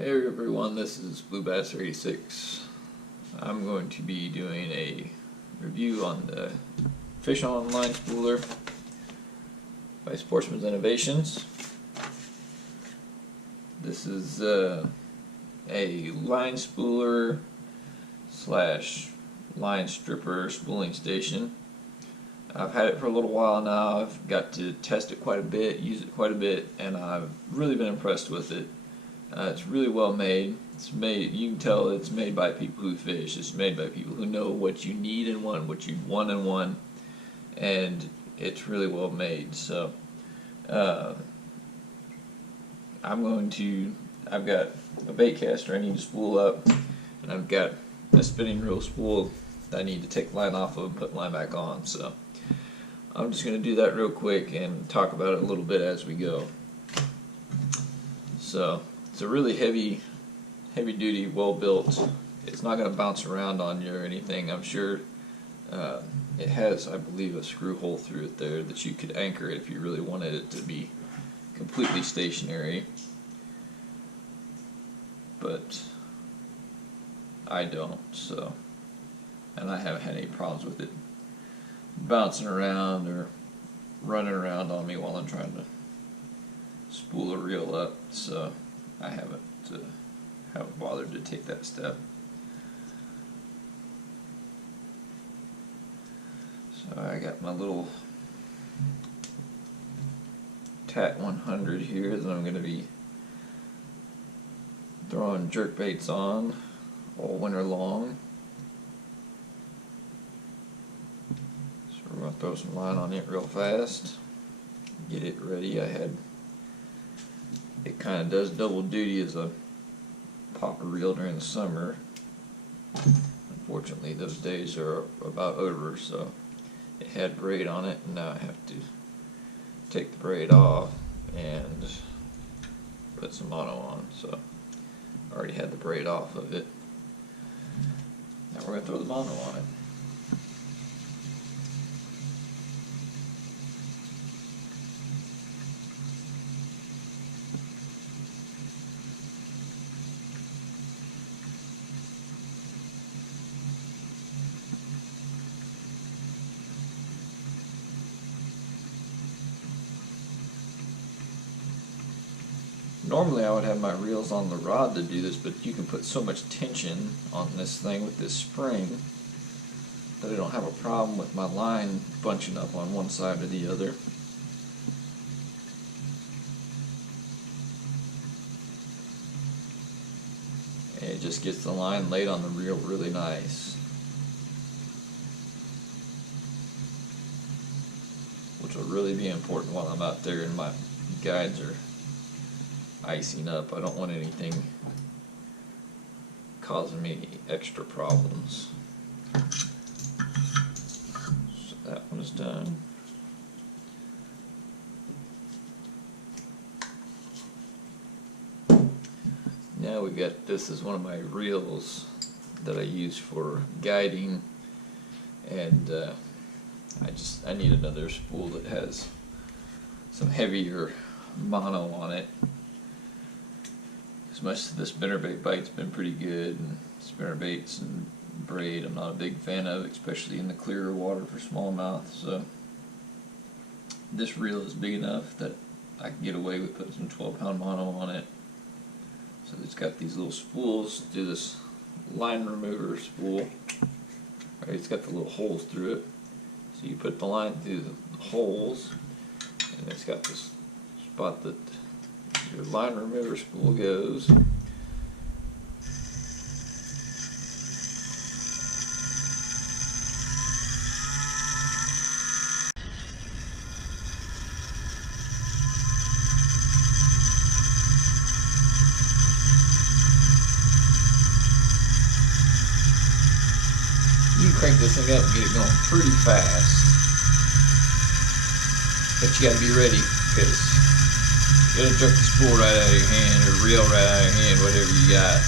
Hey everyone, this is Blue Bass 86. I'm going to be doing a review on the Fishon line spooler by Sportsman's Innovations. This is a line spooler slash line stripper spooling station. I've had it for a little while now. I've got to test it quite a bit, use it quite a bit, and I've really been impressed with it. It's really well made. It's made, you can tell it's made by people who fish. It's made by people who know what you need in one, what you want in one, and it's really well made. So I've got a bait caster I need to spool up, and I've got a spinning reel spool that I need to take the line off of and put the line back on. So I'm just going to do that real quick and talk about it a little bit as we go. So it's a really heavy duty, well built. It's not going to bounce around on you or anything. I'm sure it has, I believe, a screw hole through it there that you could anchor it if you really wanted it to be completely stationary. But I don't, so, and I haven't had any problems with it bouncing around or running around on me while I'm trying to spool a reel up, so I haven't bothered to take that step. So I got my little TAT 100 here that I'm going to be throwing jerk baits on all winter long. So we're going to throw some line on it real fast, get it ready. It kind of does double duty as a popper reel during the summer. Unfortunately, those days are about over, so it had braid on it, and now I have to take the braid off and put some mono on. So I already had the braid off of it. Now we're going to throw the mono on it. Normally I would have my reels on the rod to do this, but you can put so much tension on this thing with this spring that I don't have a problem with my line bunching up on one side or the other. And it just gets the line laid on the reel really nice, which will really be important while I'm out there and my guides are icing up. I don't want anything causing me any extra problems. So that one is done. Now we got, this is one of my reels that I use for guiding, and I need another spool that has some heavier mono on it. As much as the spinnerbait bite's been pretty good, and spinnerbaits and braid I'm not a big fan of, especially in the clearer water for smallmouth. So this reel is big enough that I can get away with putting some 12-pound mono on it. So it's got these little spools to do this line remover spool. Right, it's got the little holes through it. So you put the line through the holes, and it's got this spot that your line remover spool goes. You crank this thing up and get it going pretty fast, but you gotta be ready, because it'll jerk the spool right out of your hand, or reel right out of your hand, whatever you got.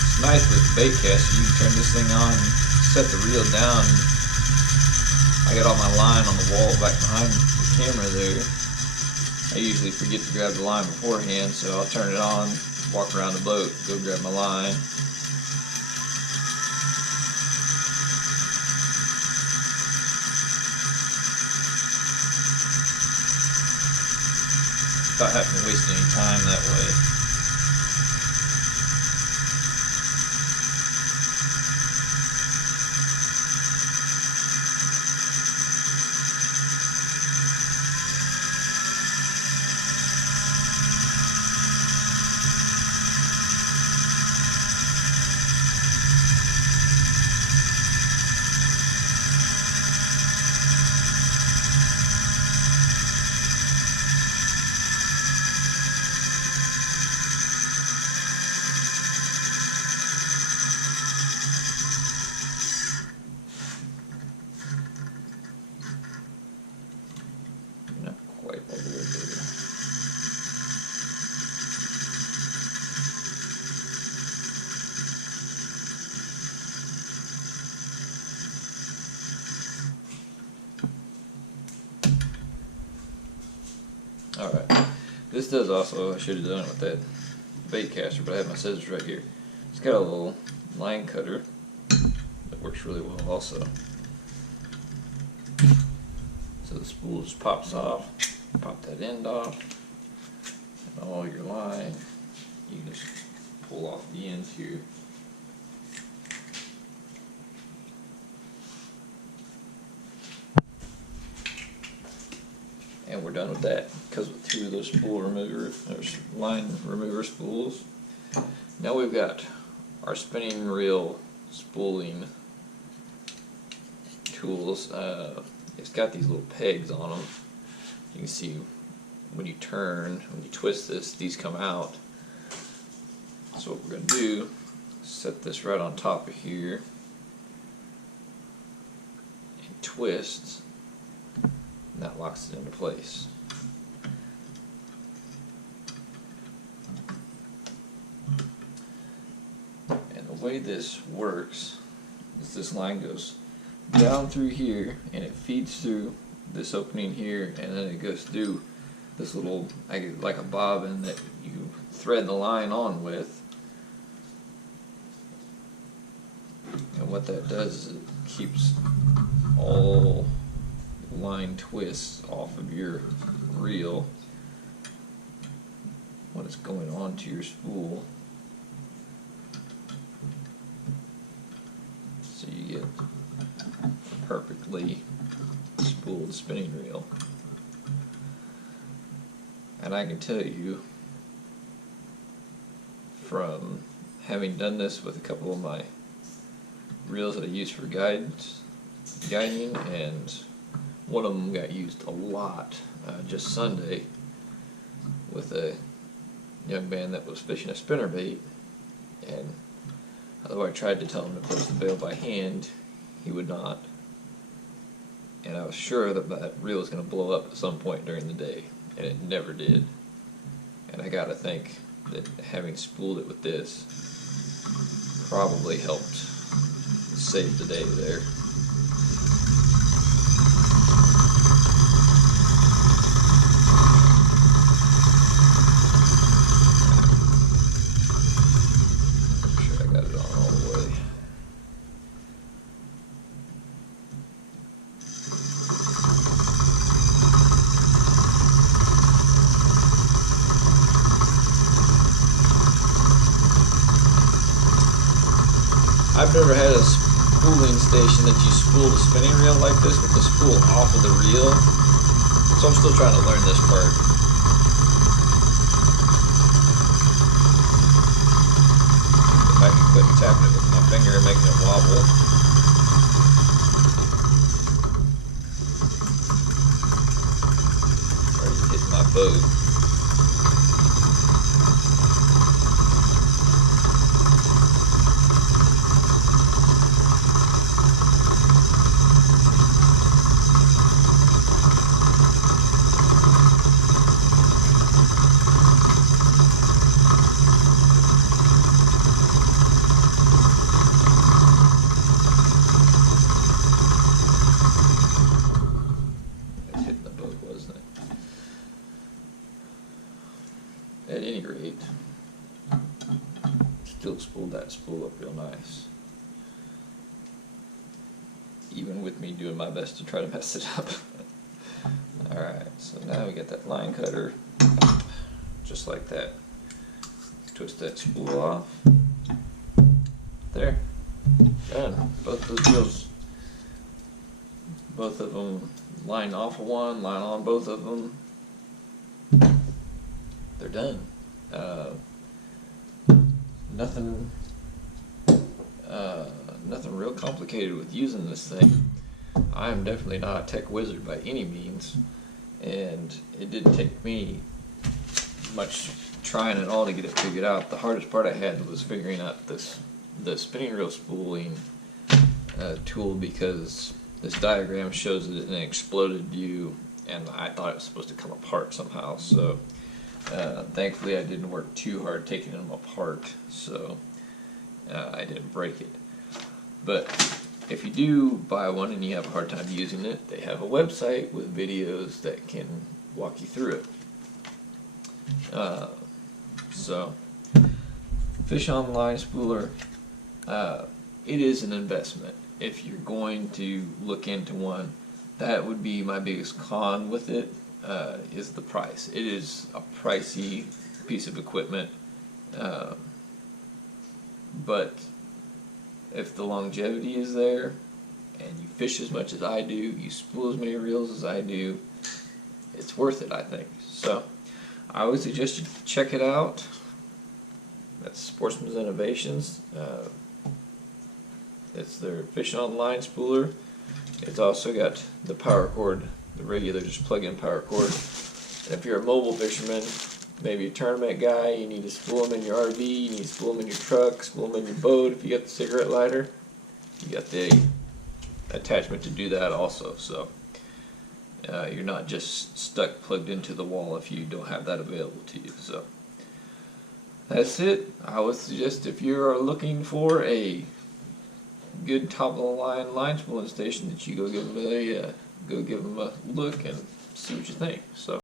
It's nice with the bait caster. You can turn this thing on and set the reel down. I got all my line on the wall back behind the camera there. I usually forget to grab the line beforehand, so I'll turn it on, walk around the boat, go grab my line. Without having to waste any time that way. Not quite all the way there. Alright, this does also, I should have done it with that bait caster, but I have my scissors right here. It's got a little line cutter that works really well also. So the spool just pops off, pop that end off, and all your line, you can just pull off the ends here. And we're done with that. Because with two of those spool remover, there's line remover spools. Now we've got our spinning reel spooling tools. It's got these little pegs on them. You can see when you turn, when you twist this, these come out. So what we're going to do is set this right on top of here and twist, and that locks it into place. And the way this works is this line goes down through here and it feeds through this opening here, and then it goes through this little, like a bobbin that you thread the line on with. And what that does is it keeps all line twists off of your reel when it's going onto your spool. So you get a perfectly spooled spinning reel. And I can tell you from having done this with a couple of my reels that I use for guiding, and one of them got used a lot just Sunday with a young man that was fishing a spinnerbait, and although I tried to tell him to close the bail by hand, he would not. And I was sure that that reel was going to blow up at some point during the day, and it never did. And I gotta think that having spooled it with this probably helped save the day there. Make sure I got it on all the way. I've never had a spooling station that you spool the spinning reel like this with the spool off of the reel, so I'm still trying to learn this part. If I can quit tapping it with my finger and making it wobble. Or just hitting my boat. Hitting the boat, wasn't it? at any rate, still spooled that spool up real nice. Even with me doing my best to try to mess it up. Alright, so now we get that line cutter, just like that. Twist that spool off. There. Done. Both those reels, both of them line off of one, line on both of them. They're done. Nothing real complicated with using this thing. I'm definitely not a tech wizard by any means, and it didn't take me much trying at all to get it figured out. The hardest part I had was figuring out the spinning reel spooling tool, because this diagram shows it in an exploded view, and I thought it was supposed to come apart somehow. So thankfully I didn't work too hard taking them apart, so I didn't break it. But if you do buy one and you have a hard time using it, they have a website with videos that can walk you through it. So Fishon line spooler, it is an investment. If you're going to look into one, that would be my biggest con with it, is the price. It is a pricey piece of equipment, but if the longevity is there and you fish as much as I do, you spool as many reels as I do, it's worth it, I think. So I would suggest you check it out. That's Sportsman's Innovations. It's their Fishon line spooler. It's also got the power cord, the regular just plug-in power cord. And if you're a mobile fisherman, maybe a tournament guy, you need to spool them in your RV, you need to spool them in your truck, spool them in your boat. If you got the cigarette lighter, you got the attachment to do that also. So you're not just stuck plugged into the wall if you don't have that available to you. So that's it. I would suggest, if you are looking for a good top of the line spooling station, that you go give them a look and see what you think. So.